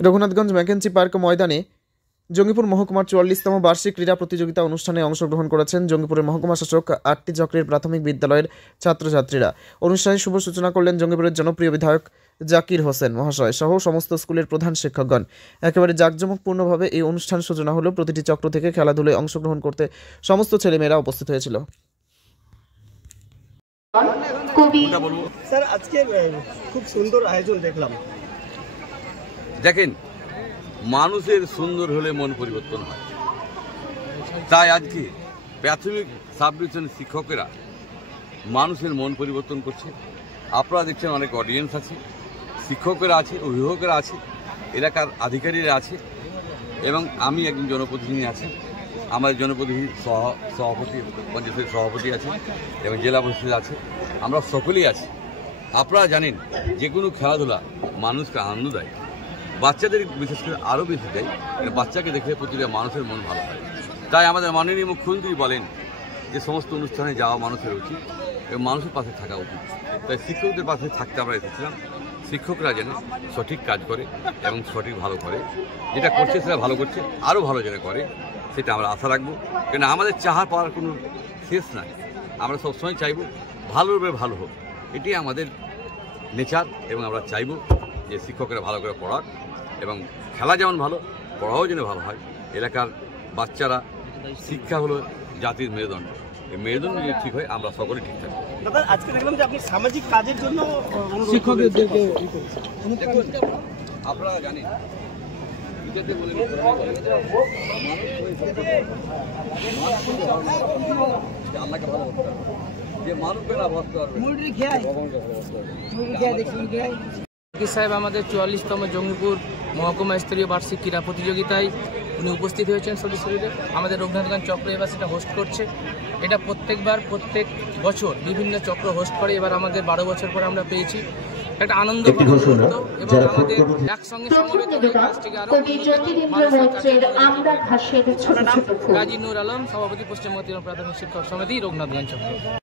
Raghunathganj Mackenzie park ময়দানে জঙ্গিপুর মহকুমার 44তম বার্ষিক ক্রীড়া প্রতিযোগিতা অনুষ্ঠানে অংশগ্রহণ করেছেন জঙ্গিপুরের মহকুমা শাসক 8টি চক্রের প্রাথমিক বিদ্যালয়ের ছাত্রছাত্রীরা। অনুষ্ঠানে শুভ সূচনা করলেন জঙ্গিপুরের জনপ্রিয় বিধায়ক জাকির হোসেন মহাশয় সহ সমস্ত স্কুলের প্রধান শিক্ষকগণ। একেবারে জাঁকজমকপূর্ণভাবে এই অনুষ্ঠান সূচনা হলো। প্রতিটি চক্র থেকে খেলাধুলায় অংশগ্রহণ করতে সমস্ত ছেলেমেয়েরা উপস্থিত হয়েছিল। স্যার, আজকে খুব সুন্দর আয়োজন দেখলাম। দেখেন, মানুষের সুন্দর হলে মন পরিবর্তন হয়। তাই আজকে প্রাথমিক সাব ডিভিশনের শিক্ষকেরা মানুষের মন পরিবর্তন করছে। আপনারা দেখছেন অনেক অডিয়েন্স আছে, শিক্ষকেরা আছে, অভিভাবকেরা আছে, এলাকার আধিকারিকরা আছে এবং আমি একজন জনপ্রতিনিধি আছি। আমাদের জনপ্রতিনিধি সভাপতি, পঞ্চায়েতের সভাপতি আছে এবং জেলা পরিষদ আছে, আমরা সকলেই আছি। আপনারা জানেন যে কোনো খেলাধুলা মানুষকে আনন্দ দেয়, বাচ্চাদের বিশেষ করে আরও বেশি দেয়। বাচ্চাকে দেখে প্রতিটা মানুষের মন ভালো হয়। তাই আমাদের মাননীয় মুখ্যমন্ত্রী বলেন যে সমস্ত অনুষ্ঠানে যাওয়া মানুষের উচিত এবং মানুষের পাশে থাকা উচিত। তাই শিক্ষকদের পাশে থাকতে আমরা এসেছিলাম। শিক্ষকরা যেন সঠিক কাজ করে এবং সঠিক ভালো করে, যেটা করছে সেটা ভালো করছে, আরও ভালো যেন করে সেটা আমরা আশা রাখবো। কেন আমাদের চাহা পাওয়ার কোনো শেষ নাই। আমরা সবসময় চাইব ভালোভাবে ভালো হোক, এটি আমাদের নেচার এবং আমরা চাইব যে শিক্ষকরা ভালো করে পড়াক এবং খেলা যেমন ভালো, পড়াও যেন ভালো হয়। এলাকার বাচ্চারা, শিক্ষা হলো জাতির মেরুদণ্ড, এই মেরুদণ্ড যদি ঠিক হয় আমরা সকলে ঠিক থাকবো। দাদা, আজকে দেখলাম যে আপনি সামাজিক কাজের জন্য শিক্ষকদেরকে আপনারা জানেন আল্লাহকে ভালো করতে হবে, যে মানুষকে না বসতে পারবে সাহেব আমাদের 44তম জঙ্গিপুর মহকুমা স্তরীয় বার্ষিক ক্রীড়া প্রতিযোগিতায় উনি উপস্থিত হয়েছেন সদস্যদের। আমাদের রঘুনাথগঞ্জ চক্র এবার সেটা হোস্ট করছে। এটা প্রত্যেক বছর বিভিন্ন চক্র হোস্ট করে। এবার আমাদের 12 বছর পরে আমরা পেয়েছি। একটা আনন্দ এবং আমাদের একসঙ্গে সমবেত কাজটিকে আরো গাজী নূর আলম, সভাপতি পশ্চিমবঙ্গ প্রাথমিক শিক্ষক সমিতি, রঘুনাথগঞ্জ চক্র।